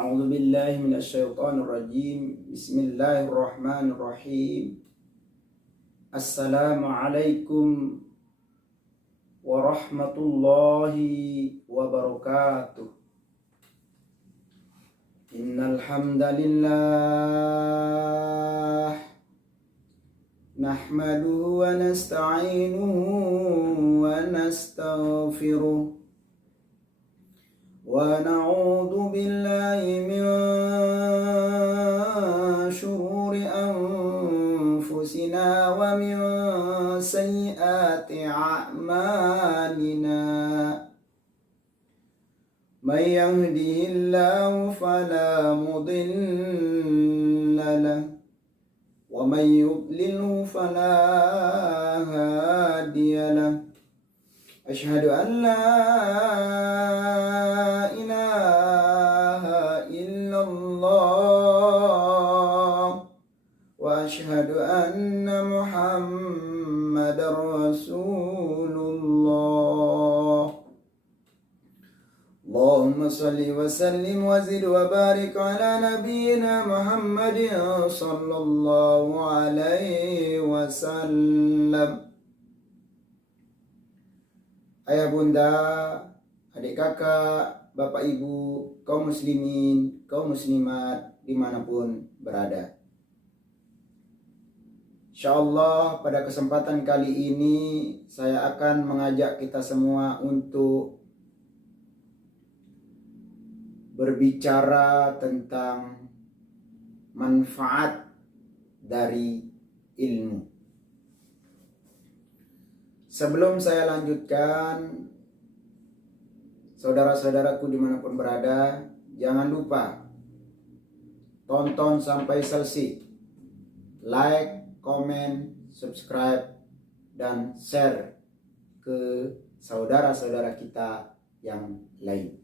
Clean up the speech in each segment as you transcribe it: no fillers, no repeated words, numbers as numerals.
A'udzu billahi minasyaitonir rajim. Bismillahirrahmanirrahim. Assalamualaikum warahmatullahi wabarakatuh. Innal hamdalillah nahmaduhu wa nasta'inuhu wa nastaghfiruh wa na'udzu billahi min syururi anfusina wa min sayyiati a'malina. May yahdihillahu fala mudilla lahu wa may yudlilhu fala hadiya lahu. Asyhadu an la ilaha illallah wa asyhadu anna Muhammadar Rasulullah. Allahumma salli wa sallim wa zid wa barik ala nabiyyina Muhammadin sallallahu alaihi wasallam. Ayah bunda, adik kakak, bapak ibu, kaum muslimin, kaum muslimat dimanapun berada. InsyaAllah pada kesempatan kali ini saya akan mengajak kita semua untuk berbicara tentang manfaat dari ilmu. Sebelum saya lanjutkan, saudara-saudaraku dimanapun berada, jangan lupa tonton sampai selesai. Like, komen, subscribe, dan share ke saudara-saudara kita yang lain.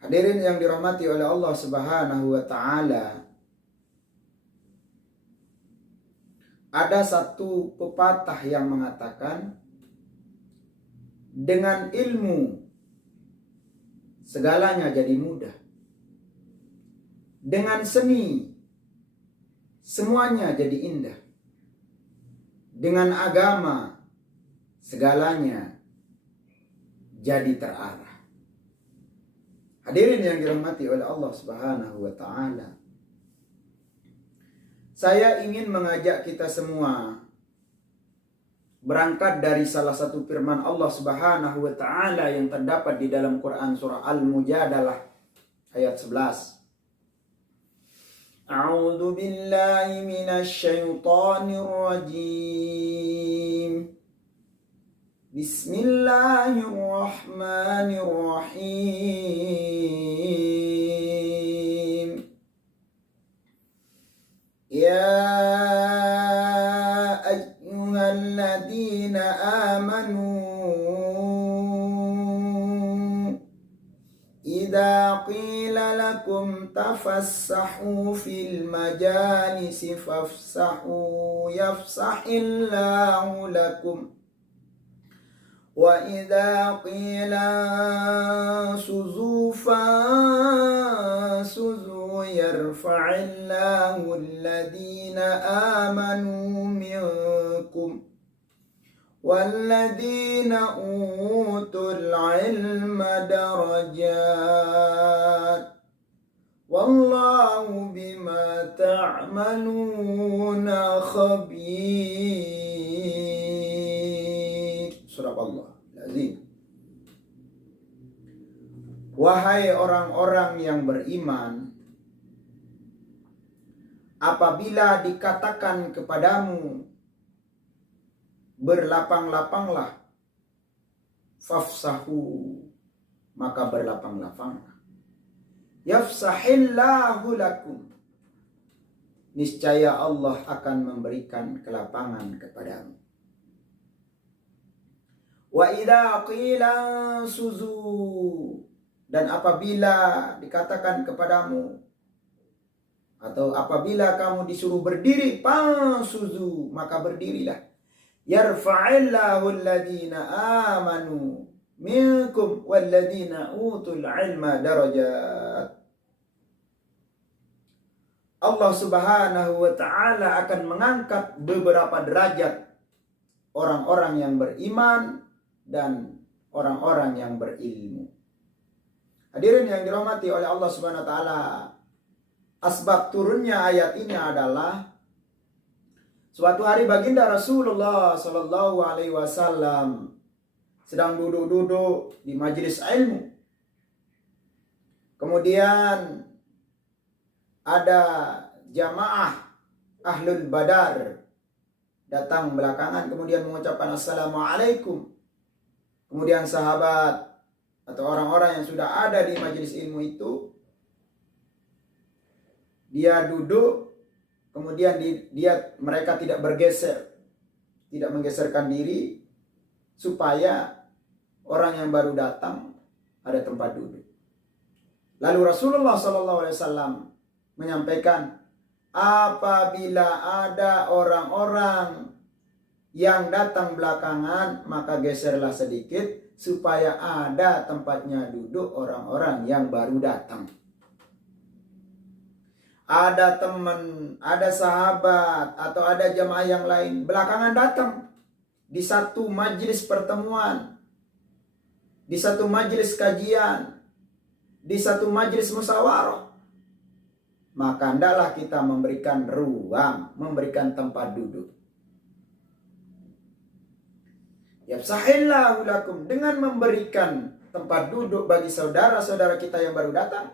Hadirin yang dirahmati oleh Allah Subhanahu wa Ta'ala, ada satu pepatah yang mengatakan, dengan ilmu segalanya jadi mudah. Dengan seni semuanya jadi indah. Dengan agama segalanya jadi terarah. Hadirin yang dirahmati oleh Allah Subhanahu wa Ta'ala, saya ingin mengajak kita semua berangkat dari salah satu firman Allah Subhanahu wa Ta'ala yang terdapat di dalam Quran surah Al-Mujadalah ayat 11. A'udzu billahi minasy syaithanir rajim. Bismillahirrahmanirrahim. Ya ayyuhalladzina amanu idza qila lakum tafassahu fil majalisi fafsahu yafsahillahu lakum wa idza qila suzu fasuzu yarfa'illahu alladhina amanu minkum walladhina utul ilma darajat wallahu bima ta'maluna khabir. Surah Allah lazim. Wahai orang-orang yang beriman, apabila dikatakan kepadamu, berlapang-lapanglah, fafsahu, maka berlapang-lapanglah. Yafsahillahu lakum, niscaya Allah akan memberikan kelapangan kepadamu. Wa idza qila suzu, dan apabila dikatakan kepadamu, atau apabila kamu disuruh berdiri, pansuzu, maka berdirilah. Yarfa'illahu alladhina amanu, minkum walladzina utul ilma darajat. Allah Subhanahu wa taala akan mengangkat beberapa derajat orang-orang yang beriman dan orang-orang yang berilmu. Hadirin yang dirahmati oleh Allah Subhanahu wa taala, asbab turunnya ayat ini adalah suatu hari baginda Rasulullah sallallahu alaihi wasallam sedang duduk-duduk di majelis ilmu. Kemudian ada jamaah ahlul badar datang belakangan kemudian mengucapkan assalamualaikum. Kemudian sahabat atau orang-orang yang sudah ada di majelis ilmu itu, dia duduk, kemudian mereka tidak bergeser, tidak menggeserkan diri supaya orang yang baru datang ada tempat duduk. Lalu Rasulullah SAW menyampaikan, apabila ada orang-orang yang datang belakangan, maka geserlah sedikit supaya ada tempatnya duduk orang-orang yang baru datang. Ada teman, ada sahabat, atau ada jamaah yang lain belakangan datang di satu majelis pertemuan, di satu majelis kajian, di satu majelis musyawarah, maka hendaklah kita memberikan ruang, memberikan tempat duduk. Yafsahillahu lakum, dengan memberikan tempat duduk bagi saudara-saudara kita yang baru datang,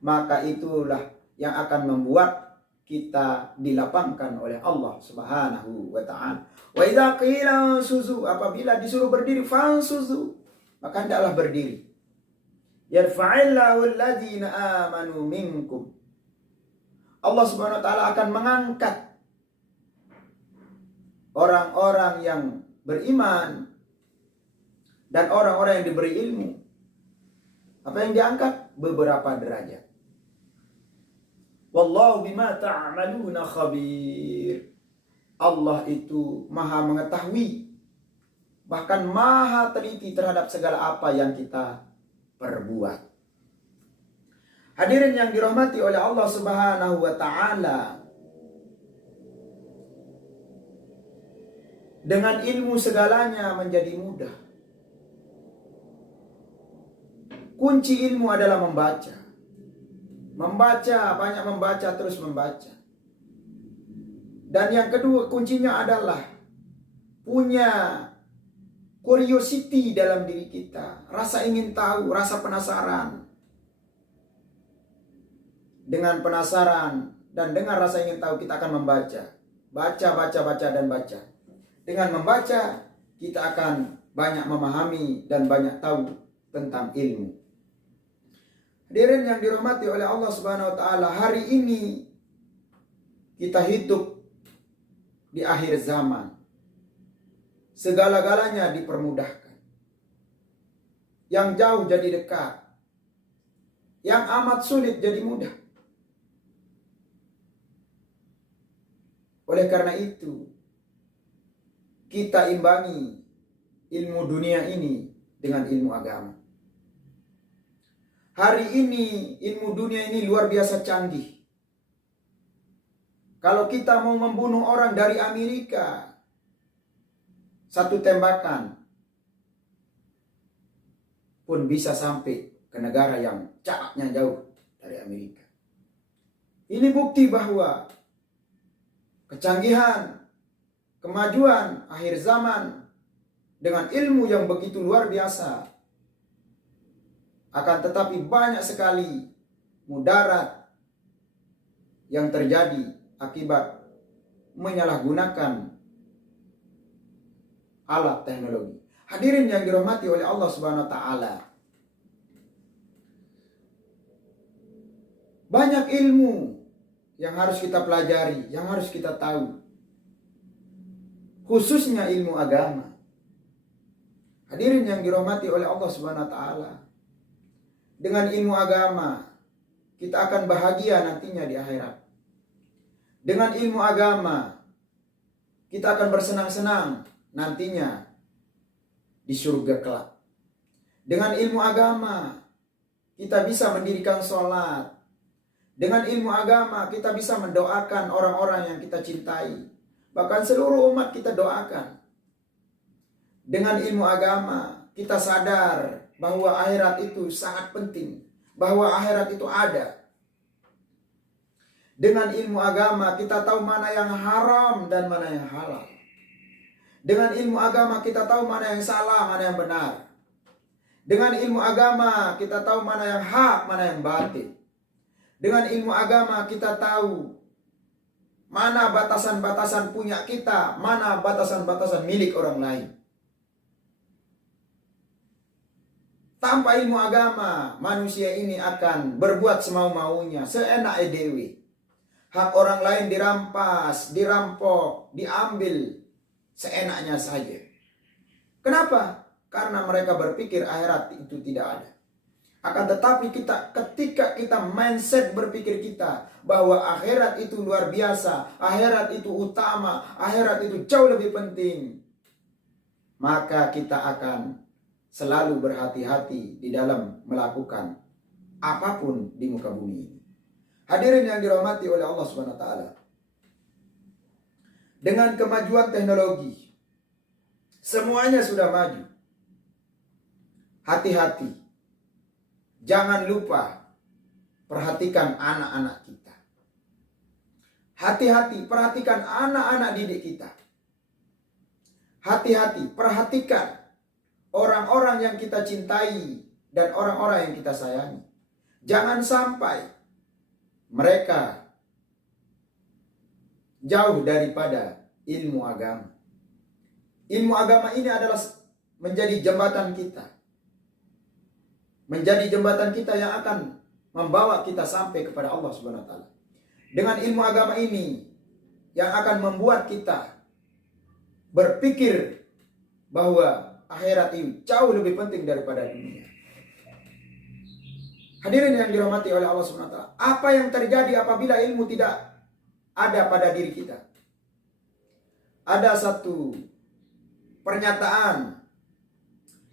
maka itulah yang akan membuat kita dilapangkan oleh Allah Subhanahu wa taala. Wa idza qila suzu, apabila disuruh berdiri, fansuzu, maka hendaklah berdiri. Yarfa'illahu alladzina amanu minkum. Allah Subhanahu wa taala akan mengangkat orang-orang yang beriman dan orang-orang yang diberi ilmu. Apa yang diangkat? Beberapa derajat. Wallahu bima ta'maluna khabir. Allah itu maha mengetahui, bahkan maha teliti terhadap segala apa yang kita perbuat. Hadirin yang dirahmati oleh Allah Subhanahu wa taala, dengan ilmu segalanya menjadi mudah. Kunci ilmu adalah membaca. Membaca, banyak membaca, terus membaca. Dan yang kedua, kuncinya adalah punya curiosity dalam diri kita. Rasa ingin tahu, rasa penasaran. Dengan penasaran dan dengan rasa ingin tahu kita akan membaca. Baca, dan baca. Dengan membaca, kita akan banyak memahami dan banyak tahu tentang ilmu. Hadirin yang dirahmati oleh Allah Subhanahu wa taala, hari ini kita hidup di akhir zaman. Segala-galanya dipermudahkan. Yang jauh jadi dekat. Yang amat sulit jadi mudah. Oleh karena itu, kita imbangi ilmu dunia ini dengan ilmu agama. Hari ini ilmu dunia ini luar biasa canggih. Kalau kita mau membunuh orang dari Amerika, satu tembakan pun bisa sampai ke negara yang jaraknya jauh dari Amerika. Ini bukti bahwa kecanggihan, kemajuan akhir zaman dengan ilmu yang begitu luar biasa, akan tetapi banyak sekali mudarat yang terjadi akibat menyalahgunakan alat teknologi. Hadirin yang dirahmati oleh Allah Subhanahu wa taala, banyak ilmu yang harus kita pelajari, yang harus kita tahu, khususnya ilmu agama. Hadirin yang dirahmati oleh Allah Subhanahu wa taala, dengan ilmu agama kita akan bahagia nantinya di akhirat. Dengan ilmu agama kita akan bersenang-senang nantinya di surga kelak. Dengan ilmu agama kita bisa mendirikan sholat. Dengan ilmu agama kita bisa mendoakan orang-orang yang kita cintai. Bahkan seluruh umat kita doakan. Dengan ilmu agama kita sadar bahwa akhirat itu sangat penting. Bahwa akhirat itu ada. Dengan ilmu agama kita tahu mana yang haram dan mana yang halal. Dengan ilmu agama kita tahu mana yang salah, mana yang benar. Dengan ilmu agama kita tahu mana yang hak, mana yang batil. Dengan ilmu agama kita tahu mana batasan-batasan punya kita, mana batasan-batasan milik orang lain. Tanpa ilmu agama, manusia ini akan berbuat semau-maunya, seenak dewe. Hak orang lain dirampas, dirampok, diambil seenaknya saja. Kenapa? Karena mereka berpikir akhirat itu tidak ada. Akan tetapi ketika kita mindset berpikir kita bahwa akhirat itu luar biasa, akhirat itu utama, akhirat itu jauh lebih penting, maka kita akan selalu berhati-hati di dalam melakukan apapun di muka bumi ini. Hadirin yang dirahmati oleh Allah Subhanahu wa taala. Dengan kemajuan teknologi, semuanya sudah maju. Hati-hati. Jangan lupa perhatikan anak-anak kita. Hati-hati perhatikan anak-anak didik kita. Hati-hati perhatikan orang-orang yang kita cintai dan orang-orang yang kita sayangi. Jangan sampai mereka jauh daripada ilmu agama. Ilmu agama ini adalah menjadi jembatan kita. Menjadi jembatan kita yang akan membawa kita sampai kepada Allah Subhanahu wa taala. Dengan ilmu agama ini yang akan membuat kita berpikir bahwa akhirat itu jauh lebih penting daripada dunia. Hadirin yang dirahmati oleh Allah Subhanahu wa taala, apa yang terjadi apabila ilmu tidak ada pada diri kita? Ada satu pernyataan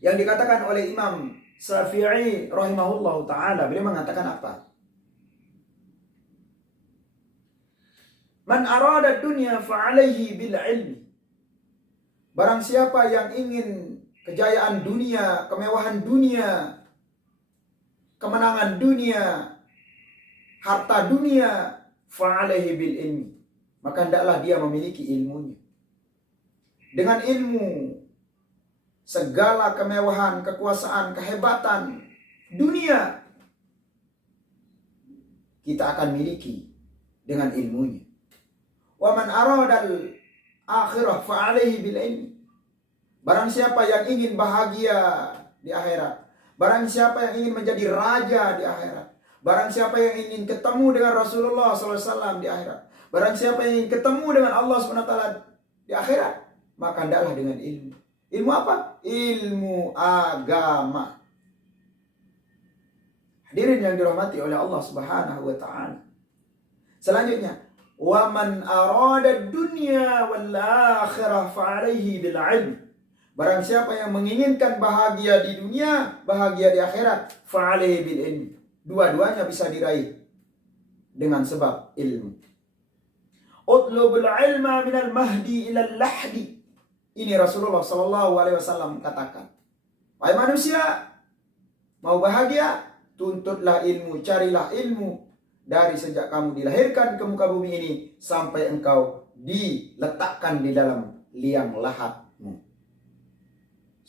yang dikatakan oleh Imam Syafi'i rahimahullah ta'ala. Beliau mengatakan apa? Man arada dunya fa'alaihi bil ilmi. Barang siapa yang ingin kejayaan dunia, kemewahan dunia, kemenangan dunia, harta dunia, fa'alaihi bil ilmi. Maka hendaklah dia memiliki ilmunya. Dengan ilmu, segala kemewahan, kekuasaan, kehebatan dunia kita akan miliki dengan ilmunya. Wa man aradal akhirah fa alaihi bil ilmi. Barang siapa yang ingin bahagia di akhirat, barang siapa yang ingin menjadi raja di akhirat, barang siapa yang ingin ketemu dengan Rasulullah SAW di akhirat, barang siapa yang ingin ketemu dengan Allah SWT di akhirat, maka hendaklah dengan ilmu. Ilmu apa? Ilmu agama. Hadirin yang dirahmati oleh Allah Subhanahu wa taala. Selanjutnya, wa man arada dunya wal akhirah fa alaihi bil ilm. Barang siapa yang menginginkan bahagia di dunia, bahagia di akhirat, fa alaihi bil ilm. Dua-duanya bisa diraih dengan sebab ilmu. Utlubul ilma minal mahdi ilal lahdi. Ini Rasulullah SAW katakan. Wahai manusia, mau bahagia, tuntutlah ilmu, carilah ilmu dari sejak kamu dilahirkan ke muka bumi ini sampai engkau diletakkan di dalam liang lahatmu.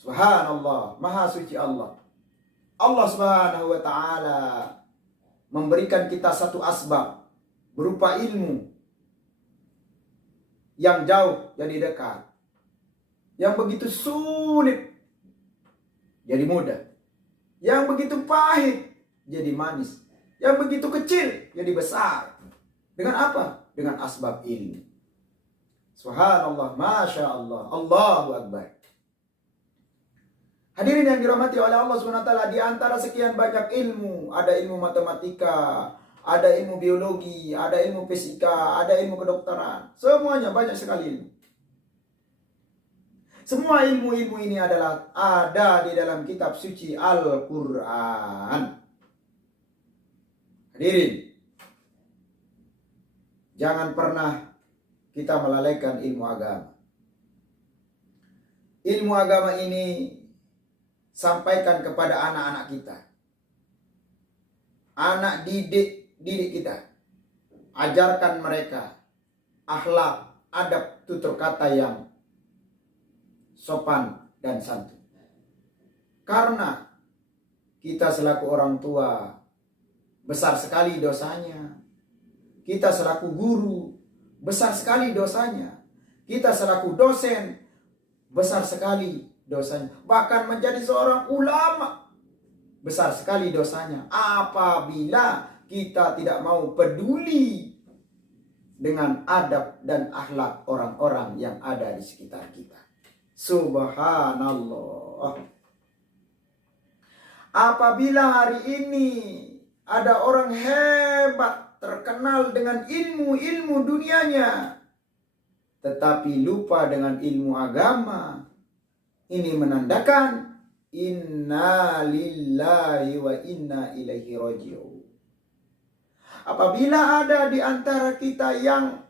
Subhanallah, maha suci Allah. Allah Subhanahu wa taala memberikan kita satu asbab berupa ilmu yang jauh jadi dekat. Yang begitu sulit jadi mudah. Yang begitu pahit jadi manis. Yang begitu kecil jadi besar. Dengan apa? Dengan asbab ilmu. Subhanallah, Masya Allah, Allahu Akbar. Hadirin yang dirahmati oleh Allah SWT, di antara sekian banyak ilmu, ada ilmu matematika, ada ilmu biologi, ada ilmu fisika, ada ilmu kedokteran. Semuanya banyak sekali ilmu. Semua ilmu-ilmu ini adalah ada di dalam kitab suci Al-Quran. Hadirin, jangan pernah kita melalaikan ilmu agama. Ilmu agama ini sampaikan kepada anak-anak kita. Anak didik kita. Ajarkan mereka akhlak, adab, tutur kata yang sopan dan santun. Karena kita selaku orang tua besar sekali dosanya. Kita selaku guru besar sekali dosanya. Kita selaku dosen besar sekali dosanya. Bahkan menjadi seorang ulama besar sekali dosanya apabila kita tidak mau peduli dengan adab dan akhlak orang-orang yang ada di sekitar kita. Subhanallah. Apabila hari ini ada orang hebat terkenal dengan ilmu-ilmu dunianya, tetapi lupa dengan ilmu agama, ini menandakan inna lillahi wa inna ilaihi raji'un. Apabila ada di antara kita yang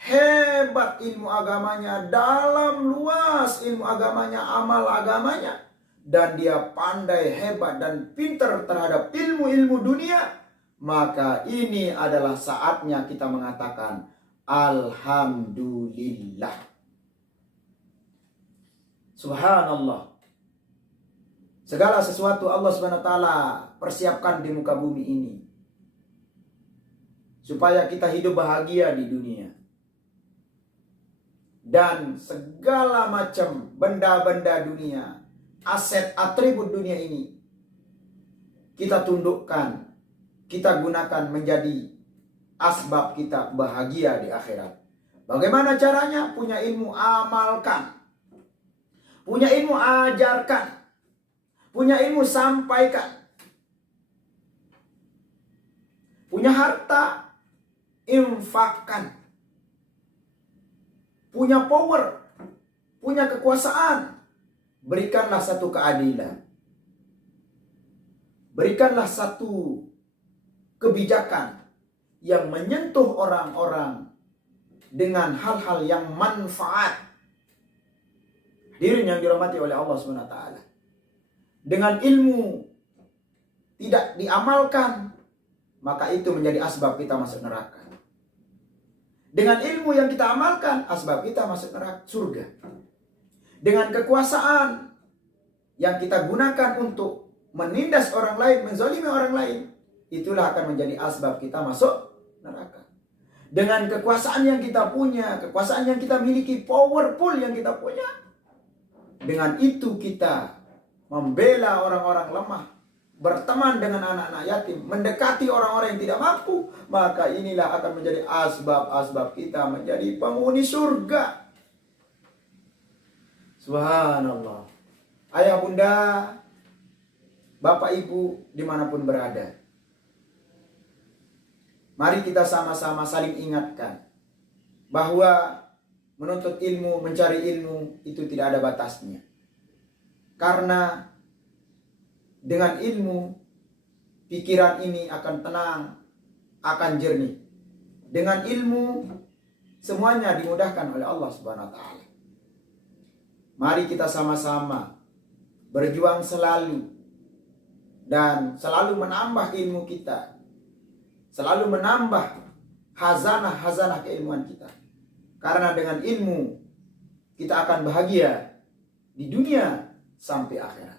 hebat ilmu agamanya, dalam luas ilmu agamanya, amal agamanya, dan dia pandai, hebat, dan pintar terhadap ilmu-ilmu dunia, maka ini adalah saatnya kita mengatakan alhamdulillah. Subhanallah. Segala sesuatu Allah SWT persiapkan di muka bumi ini supaya kita hidup bahagia di dunia. Dan segala macam benda-benda dunia, aset atribut dunia ini kita tundukkan, kita gunakan menjadi asbab kita bahagia di akhirat. Bagaimana caranya? Punya ilmu, amalkan. Punya ilmu, ajarkan. Punya ilmu, sampaikan. Punya harta, infakkan. Punya power, punya kekuasaan, berikanlah satu keadilan. Berikanlah satu kebijakan yang menyentuh orang-orang dengan hal-hal yang manfaat. Hadirin yang dirahmati oleh Allah SWT. Dengan ilmu tidak diamalkan, maka itu menjadi asbab kita masuk neraka. Dengan ilmu yang kita amalkan, asbab kita masuk neraka, surga. Dengan kekuasaan yang kita gunakan untuk menindas orang lain, menzalimi orang lain, itulah akan menjadi asbab kita masuk neraka. Dengan kekuasaan yang kita punya, kekuasaan yang kita miliki, powerful yang kita punya, dengan itu kita membela orang-orang lemah, berteman dengan anak-anak yatim, mendekati orang-orang yang tidak mampu, maka inilah akan menjadi asbab-asbab kita menjadi penghuni surga. Subhanallah. Ayah bunda, bapak ibu dimanapun berada, mari kita sama-sama saling ingatkan bahwa menuntut ilmu, mencari ilmu itu tidak ada batasnya. Karena dengan ilmu, pikiran ini akan tenang, akan jernih. Dengan ilmu, semuanya dimudahkan oleh Allah Subhanahu wa Ta'ala. Mari kita sama-sama berjuang selalu dan selalu menambah ilmu kita, selalu menambah hazanah keilmuan kita. Karena dengan ilmu kita akan bahagia di dunia sampai akhirat.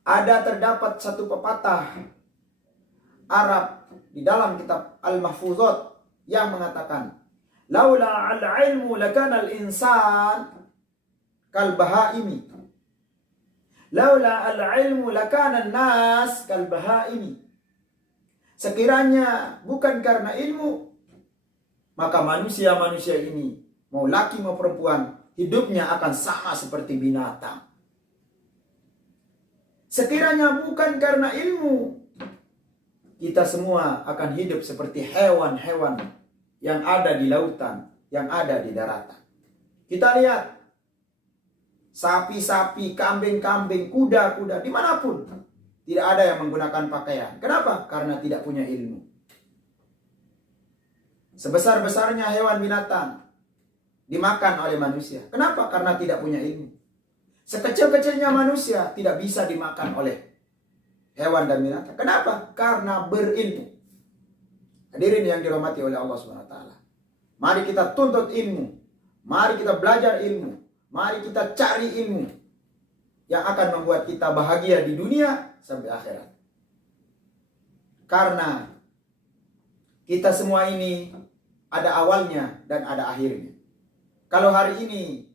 Ada terdapat satu pepatah Arab di dalam kitab Al-Mahfuzat yang mengatakan, laula al-ilmu lakana al-insan kal bahaimi. Laula al-ilmu lakana an-nas kal bahaimi. Sekiranya bukan karena ilmu, maka manusia-manusia ini, mau laki mau perempuan, hidupnya akan sama seperti binatang. Sekiranya bukan karena ilmu, kita semua akan hidup seperti hewan-hewan yang ada di lautan, yang ada di daratan. Kita lihat sapi-sapi, kambing-kambing, kuda-kuda, dimanapun tidak ada yang menggunakan pakaian. Kenapa? Karena tidak punya ilmu. Sebesar-besarnya hewan binatang dimakan oleh manusia. Kenapa? Karena tidak punya ilmu. Sekecil-kecilnya manusia tidak bisa dimakan oleh hewan dan binatang. Kenapa? Karena berilmu. Hadirin yang dirahmati oleh Allah SWT. Mari kita tuntut ilmu. Mari kita belajar ilmu. Mari kita cari ilmu yang akan membuat kita bahagia di dunia sampai akhirat. Karena kita semua ini ada awalnya dan ada akhirnya. Kalau hari ini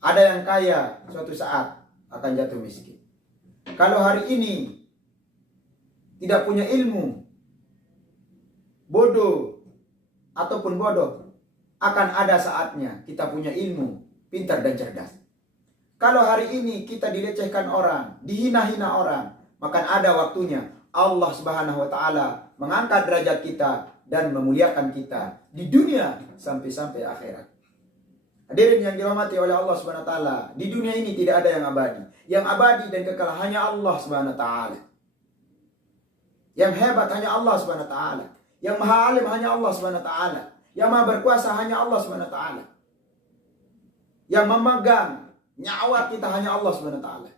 ada yang kaya, suatu saat akan jatuh miskin. Kalau hari ini tidak punya ilmu, bodoh ataupun bodoh, akan ada saatnya kita punya ilmu, pintar dan cerdas. Kalau hari ini kita dilecehkan orang, dihina-hina orang, maka ada waktunya Allah Subhanahu wa taala mengangkat derajat kita dan memuliakan kita di dunia sampai akhirat. Hadirin yang dirahmati oleh Allah Subhanahu wa taala, di dunia ini tidak ada yang abadi. Yang abadi dan kekal hanya Allah Subhanahu wa taala. Yang hebat hanya Allah Subhanahu wa taala. Yang maha alim hanya Allah Subhanahu wa taala. Yang maha berkuasa hanya Allah Subhanahu wa taala. Yang memegang nyawa kita hanya Allah Subhanahu wa taala.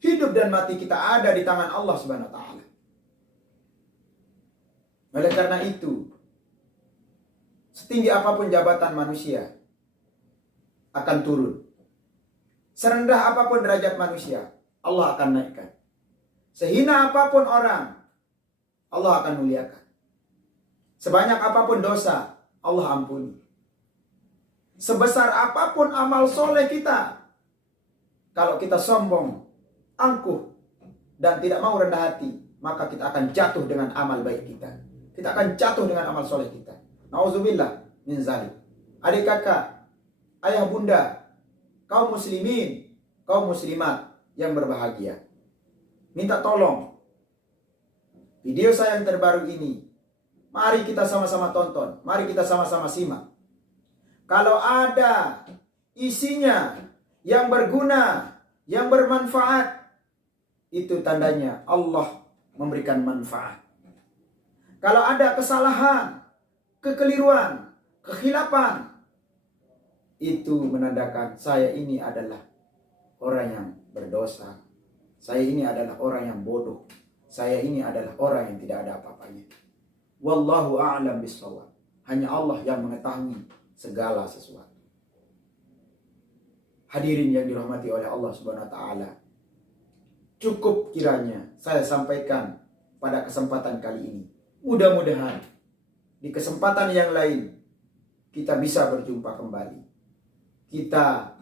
Hidup dan mati kita ada di tangan Allah Subhanahu wa taala. Oleh karena itu, setinggi apapun jabatan manusia akan turun. Serendah apapun derajat manusia, Allah akan naikkan. Sehina apapun orang, Allah akan muliakan. Sebanyak apapun dosa, Allah ampuni. Sebesar apapun amal soleh kita, kalau kita sombong, angkuh, dan tidak mau rendah hati, maka kita akan jatuh dengan amal baik kita. Kita akan jatuh dengan amal soleh kita. Nauzubillah min zalik. Adik kakak, ayah bunda, kaum muslimin, kaum muslimat yang berbahagia, minta tolong video saya yang terbaru ini. Mari kita sama-sama tonton. Mari kita sama-sama simak. Kalau ada isinya yang berguna, yang bermanfaat, itu tandanya Allah memberikan manfaat. Kalau ada kesalahan, kekeliruan, kekhilafan, itu menandakan saya ini adalah orang yang berdosa. Saya ini adalah orang yang bodoh. Saya ini adalah orang yang tidak ada apa-apanya. Wallahu a'lam bishawab. Hanya Allah yang mengetahui segala sesuatu. Hadirin yang dirahmati oleh Allah Subhanahu wa taala. Cukup kiranya saya sampaikan pada kesempatan kali ini. Mudah-mudahan di kesempatan yang lain kita bisa berjumpa kembali. Kita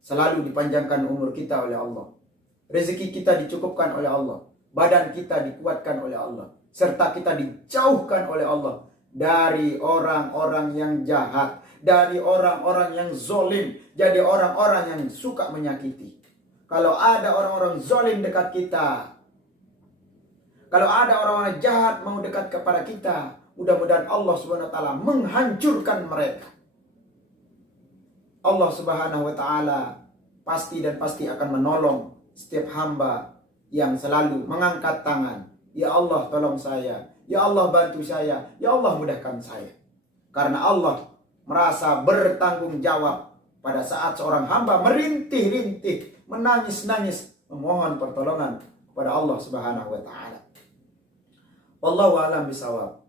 selalu dipanjangkan umur kita oleh Allah. Rezeki kita dicukupkan oleh Allah. Badan kita dikuatkan oleh Allah. Serta kita dijauhkan oleh Allah dari orang-orang yang jahat, dari orang-orang yang zolim, jadi orang-orang yang suka menyakiti. Kalau ada orang-orang zolim dekat kita, kalau ada orang-orang jahat mau dekat kepada kita, mudah-mudahan Allah Subhanahu wa taala menghancurkan mereka. Allah Subhanahu wa taala pasti akan menolong setiap hamba yang selalu mengangkat tangan. Ya Allah tolong saya. Ya Allah bantu saya. Ya Allah mudahkan saya. Karena Allah merasa bertanggung jawab pada saat seorang hamba merintih-rintih, menangis-nangis, memohon pertolongan kepada Allah Subhanahu wa taala. Wallahu a'lam bishawab.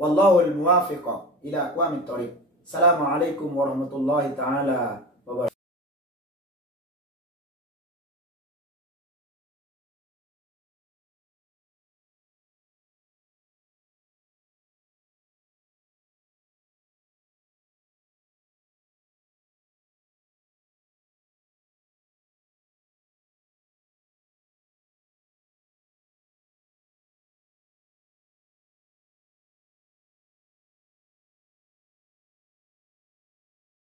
Wallahu al-muwafiq ila aqwamit thoriq. Assalamualaikum warahmatullahi taala wabarakatuh.